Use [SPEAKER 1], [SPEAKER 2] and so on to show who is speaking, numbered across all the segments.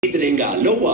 [SPEAKER 1] Itenga lowa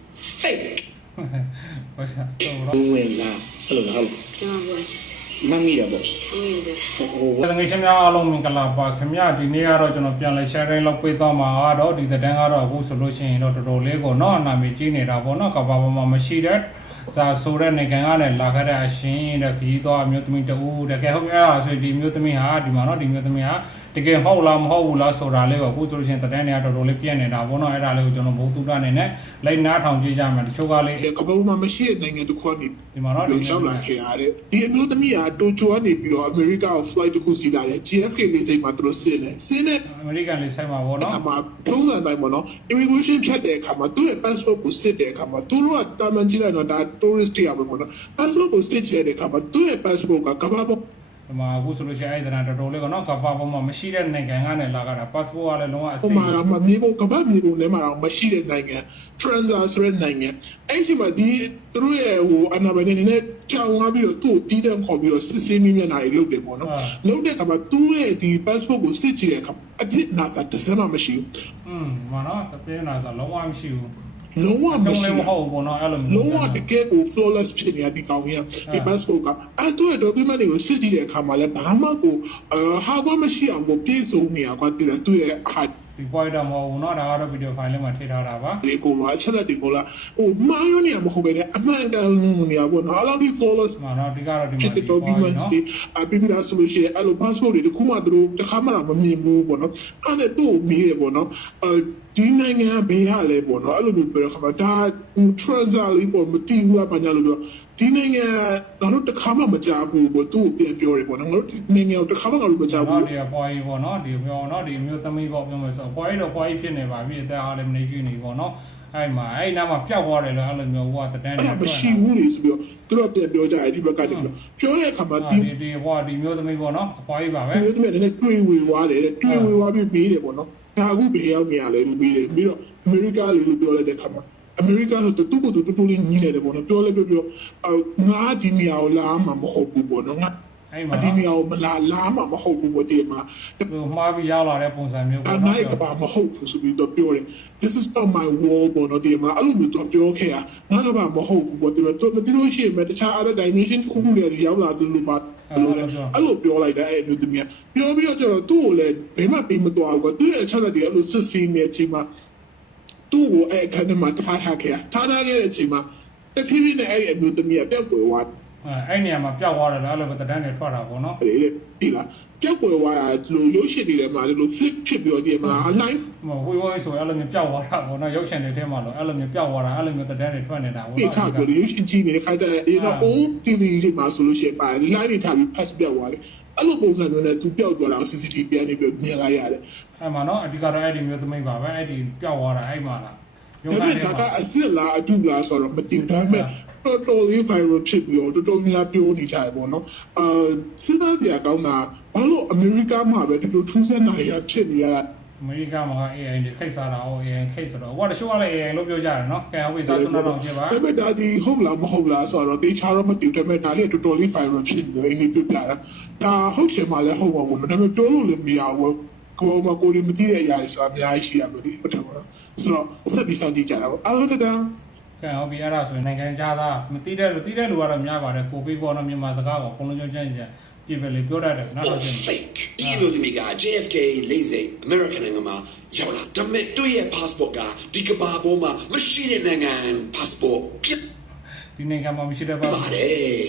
[SPEAKER 1] fake.
[SPEAKER 2] ဘာသာတော့
[SPEAKER 3] ဝင်လာအဲ့လိုလားမမီရပေါ့ဟို
[SPEAKER 2] တကယ်ရှင်များအားလုံးမင်္ဂလာပါခင်ဗျဒီနေ့ကတော့ကျွန်တော်ပြန်လဲ sharing လုပ်ပေးသွားမှာတော့ဒီသတင်းကတော့အခုဆိုလို့ရှိရင်တော့တော်တော်လေးကိုနော်အနာမည်ကြီးနေတာပေါ့နော်ကဘာပေါ်မှာမရှိတဲ့ဇာဆိုတဲ့နိုင်ငံကလည်းလာခဲ့တဲ့အရှင်တဲ့ခကြီးသွားအမျိုးသမီးတူတကယ်ဟုတ်ရဲ့ဆိုဒီမျိုးသမီးဟာဒီမှာနော်ဒီမျိုးသမီးဟာတကယ်ဟုတ်လားမဟုတ်ဘူးလားဆိုတာလေးကိုအခုဆိုလို့ရှိရင်သတင်းတွေကတော်တော်လေးပြည့်နေတာပေါ့နော်အဲ့ဒါလေးကိုကျွန်တော်ဘုသူတအနေနဲ့လိုက်နားထောင်ကြည့်ကြမယ်တချို့ကလေး
[SPEAKER 4] ကဘာမှမရှိတဲ့နိုင်ငံတစ်ခုကနေ
[SPEAKER 2] ဒီမှာနော်ဒီ
[SPEAKER 4] ရောက်လာခဲ့ရတယ်ဒီအမျိုးသမီးကတိုချိုကနေပြီးတော့အမေရိကကို flight တစ်ခုစီးလာတယ် JFK လေးစိတ်မှာသူတို့ဆင်းတယ်
[SPEAKER 2] အမေရိကန်လေးဆိုင်မှာပေါ့နော်
[SPEAKER 4] အခါမှာထုံးစံတိုင်းပေါ့နော် immigration ဖြတ်တဲ့အခါမှာသူ့ရဲ့ passport ကိုစစ်တဲ့အခါမှာသူတို့ကတာမန်ကြည့်လိုက်တော့ဒါ tourist တွေပဲပေါ့နော် passport ကိုစစ်ချင်တဲ့အခါမှာသူ့ရဲ့ passport ကကဘာပေါ်
[SPEAKER 2] ဒီမှာအခုဆိုလို့ရှိရင်အဲ့ဒါတော်တော်လေးကနော်ကဘာပေါ်မှာမရှိတဲ့နိုင်ငံကနေလာကြတာ passport ကလည်းလုံးဝအစိမ့်
[SPEAKER 4] မှာမြေပုံကဘာမြေပုံထဲမှာမရှိတဲ့နိုင်ငံ transit ဆိုတဲ့နိုင်ငံအဲ့ဒီမှာဒီသူတို့ရဲ့ဟိုအနာဘယ်နေနဲ့ကြောင်သွားပြီးတော့သူ့တီးတဲ့ခေါ်ပြီးတော့စစ်ဆေးမိမျက်နှာတွေလုပ်တယ်ပေါ့နော်လုပ်တဲ့အခါမှာသူ့ရဲ့ဒီ passport ကိုစစ်ကြည့်တဲ့အခါအပြစ်နာစာတစ်စက်မှမရှိဘူး
[SPEAKER 2] မနော်တပြင်းနာစာလုံးဝမရှိဘူး
[SPEAKER 4] လုံးဝမရှိဘူး
[SPEAKER 2] မဟုတ်ဘူးနော်အဲ့လိုမျိုး
[SPEAKER 4] လုံးဝတကယ်ကို flawless ဖြစ်နေဒီကောင်ကြီးဒီ passport ကအဲ့တော့ document တွေကိုစစ်ကြည့်တဲ့အခါမှာလည်းဘာမှကိုဟာဘာမရှိအောင်ကိုပြည့်စုံနေအောင်ကတည်းကသူ့ရဲ့ဟာ
[SPEAKER 2] ဒီ point တော့မဟုတ်ဘူးเนาะဒါကတော့ video file လေးမှာထည့်ထားတာပါ
[SPEAKER 4] ဒီကိုလာချက်လက်ဒီကိုလာဟိုမာယောနေမဟုတ်ပဲအမှန်တန်လို့နေရပါတော့အဲ့လိုဒီ flawless
[SPEAKER 2] မှာเนาะဒီကတော့ဒီမှာ
[SPEAKER 4] ဒီ documents တွေပြပြလားဆိုလို့ရှိရင်အဲ့လို passport တွေတခုမှသူတို့တစ်ခါမှမမြင်ဘူးပေါ့နော်အဲ့ဒါတို့မေးတယ်ပေါ့နော်ဒီနိုင်ငံကဘေးရလဲပေါ့နော်အဲ့လိုမျိုးပြောခါမှာဒါ transit လေးပေါ့မတီးဘူးလားဘာညာလို့ပြောဒီနိုင်ငံကတို့တစ်ခါမှမကြားဘူးပေါ့သူ့ကိုပြန်ပြောတယ်ပေါ့နော်ငါတို့ဒီနိုင်ငံကိုတစ်ခါမှငါတို့မကြားဘူး
[SPEAKER 2] ဒီအပွားကြီးပေါ့နော်ဒီပြောနော်ဒီမျိုးသမီးပေါ့ပြောမယ်ဆိုအပွားကြီးတော့အပွားကြီးဖြစ်နေပါပြီအသက်အားလည်းမနေကြည့်နေပေါ့နော်အဲ့မှာအဲ့နားမှာပျောက်သွားတယ်လို့အဲ့လိုမျိုးဟိုကတန်းနေ
[SPEAKER 4] မရှိဘူးလေဆိုပြီးတော့သူတို့ပြန်ပြောကြတယ်ဒီဘက်ကနေပြောတဲ့အခါမှာ
[SPEAKER 2] ဒီဟိုဒီမျိုးသမီးပေါ့နော်အပွားကြီးပါပဲ
[SPEAKER 4] မျိုးသမီးလည်းတွေးဝေသွားတယ်တွေးဝေသွားပြီးပြီးတယ်ပေါ့နော်ဒါအခုဘေးရောက်နေရလဲလို့ပြီးတယ်ပြီးတော့အမေရိကလေးလို့ပြောလိုက်တဲ့အခါမှာအမေရိကဆိုတူတူတူလေးညီးနေတယ်ပေါ့နော်ပြောလဲပြောငါဒီနေရာကိုလာမှာမဟုတ်ဘူးပေါ့နော်ငါ
[SPEAKER 2] အဲ့မှာ
[SPEAKER 4] ဒီနေရာကိုမလာမှာမဟုတ်ဘူးပေါ့ဒီမှာ
[SPEAKER 2] ဟိုမှားပြီးရောက်လာတဲ့ပုံစံမျိုး
[SPEAKER 4] ပေါ့နော်အဲ့ကဘာမဟုတ်ဘူးဆိုပြီးတော့ပြောတယ် this is not my wall ပေါ့နော်ဒီမှာအဲ့လိုမျိုးတော့ပြောခဲ့ရငါတော့မဟုတ်ဘူးပေါ့ဒီမှာတော့မသိလို့ရှိရင်တခြား other dimension တစ်ခုခုတွေရောက်လာသလိုပါအဲ့လိုပြောလိုက်တဲ့အဲ့မျိုးတည်းပြောပြီးတော့ကျတော့သူ့ကိုလည်းဘယ်မှပေးမသွားဘူးသူ့ရဲ့အချက်လက်တွေအဲ့လိုစစ်ဆေးနေတဲ့အချိန်မှာသူ့ကိုအဲ့အခန်းထဲမှာထားခဲ့တဲ့အချိန်မှာတဖြည်းဖြည်းနဲ့အဲ့ဒီအမျိုးသမီးကပျောက်ကွယ်သွား
[SPEAKER 2] အဲ့နေရာမှာပျောက်သွားတယ်လို့အဲ့လိုပဲတန်းနေထွက်တာပေါ့နော်
[SPEAKER 4] ဒီလားပျောက်ကွယ်သွားတာလို့ရုပ်ရှင်တွေထဲမှာလို့ flip ဖြစ်ပြီးတော့ဒီမှာ online
[SPEAKER 2] ဝေးဝေးဆိုအဲ့လိုမျိုးပျောက်သွားတာပေါ့နော်ရုပ်ရှင်တွေထဲမှာလို့အဲ့လိုမျိုးပျောက်သွားတာအဲ့လိုမျိုးတန်းနေထွက်နေတာပေါ့နော်
[SPEAKER 4] ဒီခါကရုပ်ရှင်ကြည့်နေတဲ့ခါကျရင်တော့ OTV တွေမှာဆိုလို့ရှိရင်ပါ live တွေထားပြီး pass ပျောက်သွားတယ်အဲ့လိုပုံစံမျိုးနဲ့သူပျောက်သွားတာ CCTV ပြန်နေပြီးမြင်လိုက်ရတယ်
[SPEAKER 2] အဲ့မှာနော်အဓိကတော့အဲ့ဒီမျိုးသမီးပါပဲအဲ့ဒီပျောက်သွားတာအဲ့မှာလား
[SPEAKER 4] ဒါပေမဲ့ဒါကအစ်စ်လားအတူလားဆိုတော့မသိဘူးဒါပေမဲ့တော်လေး viral ဖြစ်ပြီးတော့တော်များပြောနေကြတယ်ပေါ့နော်စဉ်းစားကြရကောင်းတာဘာလို့အမေရိကမှာပဲဒီလိုထူးဆန်းနိုင်ရဖြစ်နေရတာ
[SPEAKER 2] အမေရိကမှာ AI တွေခိတ်စားတာဟော AI ခိတ်ဆိုတော့ဟိုကတချို့ကလည်း AI လို့ပြောကြတယ်နော်ကဲဟုတ်ပြီစားစနာတော့ဖြစ်ပါ
[SPEAKER 4] ဒါပေမဲ့ဒါဒီဟုတ်လားမဟုတ်လားဆိုတော့တေချာတော့မသိဘူးဒါပေမဲ့ဒါလေးတော်လေး viral ဖြစ်နေတယ်အင်းပြပြတာဒါဟုတ်ချင်မှလည်းဟုတ်ပါဘူးဒါပေမဲ့ပြောလို့လည်းမရဘူးကိုမကိုရီမသိတဲ့အရာတွေဆိုတာအများကြီးရှိရမယ်ဒီဟုတ်တယ်မလားဆိုတော့ဆက်ပြီးစောင့်ကြည့်ကြတာပေါ့အားလုံးတန်း
[SPEAKER 2] ကဲဟုတ်ပြီအဲ့ဒါဆိုရင်နိုင်ငံခြားသားမသိတဲ့လူကတော့များပါတယ်ကိုပေးပေါ်တော့မြန်မာစကားကိုဘုံလုံးချင်းချင်းပြပဲလေပြောတတ်တယ်နောက်တော့ချင်း
[SPEAKER 1] fake ဒီလိုဒီမိက JFK လေးစိတ် American နိုင်ငံမှာရောက်လာဒါပေမဲ့သူ့ရဲ့ passport ကဒီကဘာပေါ်မှာမရှိတဲ့နိုင်ငံ passport ဖြစ်
[SPEAKER 2] ဒီနိုင်ငံမှာမရှိတဲ့ပါ
[SPEAKER 1] ပါတယ်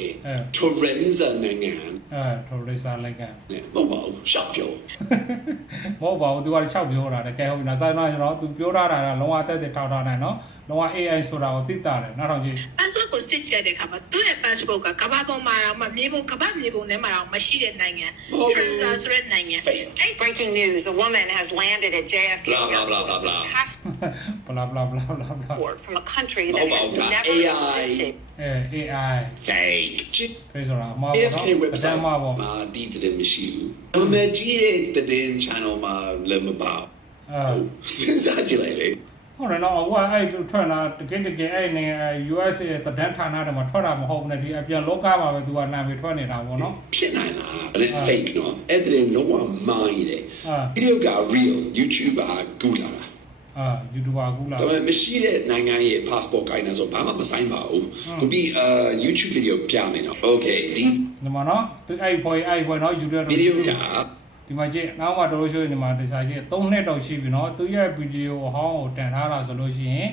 [SPEAKER 1] Torrenza နိုင်ငံ
[SPEAKER 2] Torrenza နိုင်ငံ
[SPEAKER 1] မဟုတ်ပါဘူးရှောက်ပြော
[SPEAKER 2] မဟုတ်ပါဘူးသူကရှောက်ပြောတာတကယ်ဟုတ်ပြီနော်ဆိုင်မှာကျွန်တော်သူပြောထားတာကလုံးဝအသက်သက်ထောက်ထားနိုင်နော်လုံးဝ AI ဆိုတာကိုသိတာတယ်နောက်တော့ကြည့်
[SPEAKER 5] passport ကိုစစ်ချက်တဲ့အခါမှာသူ့ရဲ့ passport ကကမ္ဘာပေါ်မှာတော့မြေပုံကမ္ဘာမြေပုံထဲမှာတော့မရှိတဲ့နိုင်ငံ transit ဆိုတဲ့နိုင်ငံ
[SPEAKER 6] Breaking news: a woman has landed at JFK.
[SPEAKER 1] Blah blah blah blah blah.
[SPEAKER 2] Blah blah blah blah blah.
[SPEAKER 6] From a country that has never existed.
[SPEAKER 2] AI.
[SPEAKER 1] Fake.
[SPEAKER 2] ဖေးဆိုတာအမှားပေါ့နော်အတမ်းမှာပေါ့
[SPEAKER 1] မာဒီတဲ့မရှိဘူးအမေကြီးတဲ့တဲ့ channel မှာလည်းမပါစဉ်းစားကြည့်လိုက်လေ
[SPEAKER 2] ဟုတ်တယ်နော်အခုအဲ့ထွက်လာတကယ်အဲ့နေ US ရဲ့တဒန်းဌာနတွေမှာထွက်တာမဟုတ်ဘူးနဲ့ဒီအပြန်လောကမှာပဲသူကနာမည်ထွက်နေတာပေါ့နော်
[SPEAKER 1] ဖြစ်နိုင်လားအဲ့ fake နော်အဲ့တဲ့လုံးဝမိုင်းတယ်ဗီဒီယိုက real YouTuber ကူလာတာ
[SPEAKER 2] YouTuber ကူလာ
[SPEAKER 1] ဒါပေမဲ့မရှိတဲ့နိုင်ငံရဲ့ passport ကိုင်းနေဆိုဘာမှမဆိုင်ပါဘူးကိုပြီးYouTube video ပြမယ်နော် okay ဒီ
[SPEAKER 2] ဒီမှာနော်သူအဲ့ဖွယ်နော် YouTube
[SPEAKER 1] video က
[SPEAKER 2] ဒီမှာကြည့်နောက်မှတော်တော်ရှိနေမှာတခြားကြည့်3နှစ်တောင်ရှိပြီနော်သူရဲ့ဗီဒီယိုအဟောင်းကိုတန်ထားတာဆိုလို့ရှိရင်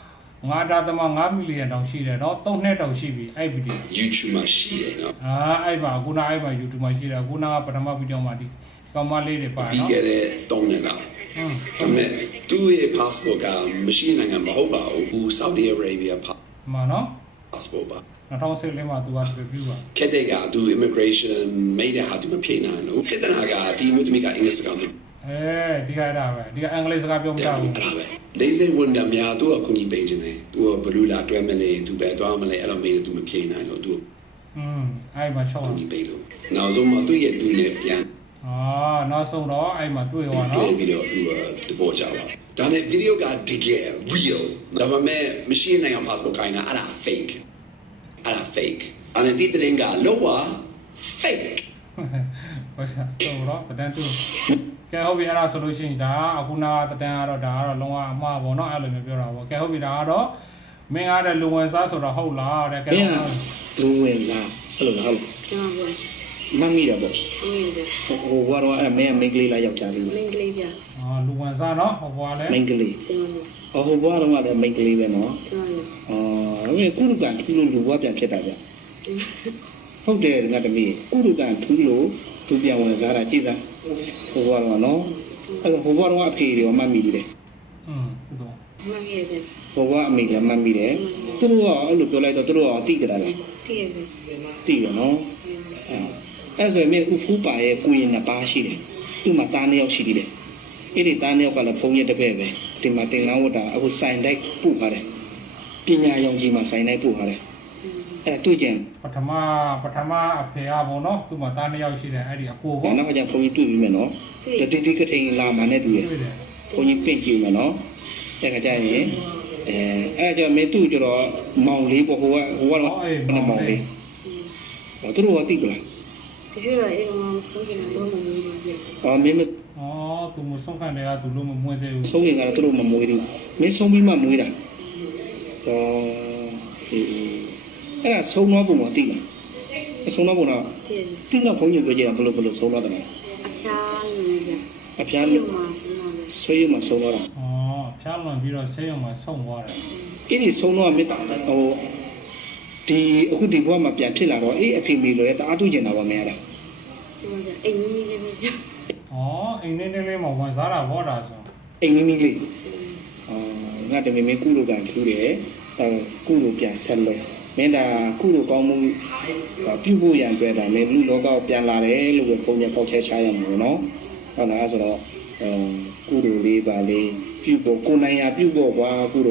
[SPEAKER 2] 9.5 million တောင်ရှိတယ်နော်3နှစ်တောင်ရှိပြီအဲ့ဗီဒီယို
[SPEAKER 1] YouTube မှာရှိတယ်နော်
[SPEAKER 2] အဲ့ပါခုနအဲ့ပါ YouTube မှာရှိတယ်ခုနကပထမဗီဒီယိုမှာဒီကောင်မလေးတွေပါ
[SPEAKER 1] ပြီး
[SPEAKER 2] နော်
[SPEAKER 1] ခဲ့တဲ့3နှစ်လောက်ဒါပေမဲ့သူ့ရဲ့ passport ကမရှိနိုင်ငံမဟုတ်ပါဘူး Saudi Arabia
[SPEAKER 2] မှန်နော်
[SPEAKER 1] passport ပါ
[SPEAKER 2] 2016မှာသူက review ပါ
[SPEAKER 1] ခက်တဲ့ကသူ immigration မိတဲ့ဟာသူမဖြေနိုင်ဘူးပြဿနာကဒီမျိုးသမီးကအင်္ဂလိပ်စကားမ
[SPEAKER 2] ဒီကအဲ့ဒါပဲဒီကအင်္ဂလိပ်စကားပြောမတတ်ဘူး
[SPEAKER 1] လေးစိတ်ဝန်တမ်းများသူကခုညီပေးခြင်းတယ်သူကဘလူးလာတွဲမလဲသူပဲတွားမလဲအဲ့လိုမေးတယ်သူမဖြေနိုင်တော့သူ
[SPEAKER 2] အဲ့မှာရှော့
[SPEAKER 1] ခုညီပေးလို့နောက်ဆုံးမှသူ့ရဲ့သူနဲ့ပြန်
[SPEAKER 2] နောက်ဆုံးတော့အဲ့မှာတွေ့ရောနော်
[SPEAKER 1] တွေ့ပြီးတော့သူတပေါ်ကြပါဒါနဲ့ video ကတကယ် real ဒါပေမဲ့မရှိနိုင်အောင် passport ခိုင်းတာအဲ့ဒါ fake အဲ့ဒီတင်ကလောက fake
[SPEAKER 2] ဘာသာတော့တန်းတူကဲဟုတ်ပြီအဲ့ဒါဆိုလို့ရှိရင်ဒါအခုနာတန်းကတော့ဒါကတော့လုံးဝအမှားပေါ့နော်အဲ့လိုမျိုးပြောတာပေါ့ကဲဟုတ်ပြီဒါကတော့မင်းအားတဲ့လူဝင်စားဆိုတော့ဟုတ်လားတဲ့ကဲ
[SPEAKER 3] မင်းကလူဝင်လားအဲ့လိုလားဟုတ်
[SPEAKER 6] Come on, boy.
[SPEAKER 3] မမိတာပေါ့
[SPEAKER 6] Wait a minute.
[SPEAKER 3] ဟိုကတော့အဲ့မင်းကမိန်းကလေးလားယောက်ျားလေးလား
[SPEAKER 6] Link leave ya.
[SPEAKER 2] လူဝင်စားနော်ဟောပွားလဲ
[SPEAKER 3] မိန်းကလေး
[SPEAKER 6] Come on.
[SPEAKER 3] ဟိုဘွားတော့လည်းမိန်းကလေးပဲနော်
[SPEAKER 6] Come on.
[SPEAKER 3] အော်အဲ့ကုလကထူးလို့လူဘွားပြန်ဖြစ်တာဗျဟုတ်တယ်ငါတမီးကုလကထူးလို့သူပြန်ဝင်စားတာကြည့်သားဟိုဘွားတော့နော်အဲ့ဟိုဘွားတော့အဖေတွေရောမှတ်မိတယ်
[SPEAKER 2] ဟုတ်တော့
[SPEAKER 6] Come on here then.
[SPEAKER 3] ဘွားအမေလည်းမှတ်မိတယ်သူတို့ကအဲ့လိုပြောလိုက်တော့သူတို့ကတိကြတာလား
[SPEAKER 6] Here then.
[SPEAKER 3] တိရနော်အဲ့ဆိုရင်ဥဖူးပါရဲ့ကိုရင်နှစ်ပါးရှိတယ်သူ့မှာသားနှစ်ယောက်ရှိသေးတယ်အဲ့ဒီသားနှစ်ယောက်ကလည်းဘုံရတစ်ဖက်ပဲဒီမှာတင်လောင်းဝတ်တာအခုဆိုင်တိုက်ပို့ပါတယ်ပညာရောင်ကြီးမှာဆိုင်တိုက်ပို့ပါတယ်အဲ့တွေ့ကြံ
[SPEAKER 2] ပထမအဖေကပေါ့နော်သူ့မှာသား2ယောက်ရှိတယ်အဲ့ဒီအကိုပေါ့
[SPEAKER 3] နောက်ကကျဘုံကြီးတွေ့ပြီးမယ်နော်တတိကထိန်လာမှနဲ့တွေ့ရဘုံကြီးပင့်ကြည့်မယ်နော်အဲ့ကကြရင်အဲ့ကြမင်းသူ့ကျတော့မောင်လေးပေါ့ဟိုကတော့မောင်လေးသူတို့ကတိပလား
[SPEAKER 6] If you're like, I'm smoking a little bit.
[SPEAKER 3] အော်မင်းမ
[SPEAKER 2] သူမဆုံးခံတယ်ကသူလုံးမမွေးသေးဘူး
[SPEAKER 3] ဆုံးရင်ကတော့သူတို့မမွေးဘူးမင်းဆုံးပြီးမှမွေးတာတော့အဲ့ဒါဆုံးသွားပုံမသိလားအဆုံးသွားပုံတော့
[SPEAKER 6] Here.
[SPEAKER 3] တိတော့ဘုန်းကြီးပြောကြတာဘလို့ဆုံးသွားတယ်
[SPEAKER 6] A child, maybe.
[SPEAKER 3] အဖျားလို့ဆွေးရမှာဆုံးသွားတာ
[SPEAKER 2] ဖျားလွန်ပြီးတော့ဆေးရုံမှာဆုံးသွားတယ်
[SPEAKER 3] အဲ့ဒီဆုံးသွားမေတ္တာဟိုဒီအခုဒီဘဝမှာပြန်ဖြစ်လာတော့အေးအဖေမေလိုရဲ့တအားတူကျင်တာပါမင်းလား
[SPEAKER 6] Hey, me.
[SPEAKER 2] အိမ်နေလေးမှာဝင်စားတာပေါ့ဒါဆို
[SPEAKER 3] အိမ်မီမီလေးငါတမင်မကုလိုကံထူးတယ်ကုလိုပြန်ဆက်လို့မင်းဒါကုလိုကောင်းမှုပြုဖို့ရန်အတွက်ဒါလည်းလူလောကပြန်လာတယ်လို့ပဲပုံညာပေါက်ချဲချရမှာနော်ဟုတ်လားဆိုတော့ကုလိုလေးပါလေးပြုဖို့ကိုနိုင်ရပြုဖို့ကွာကုလို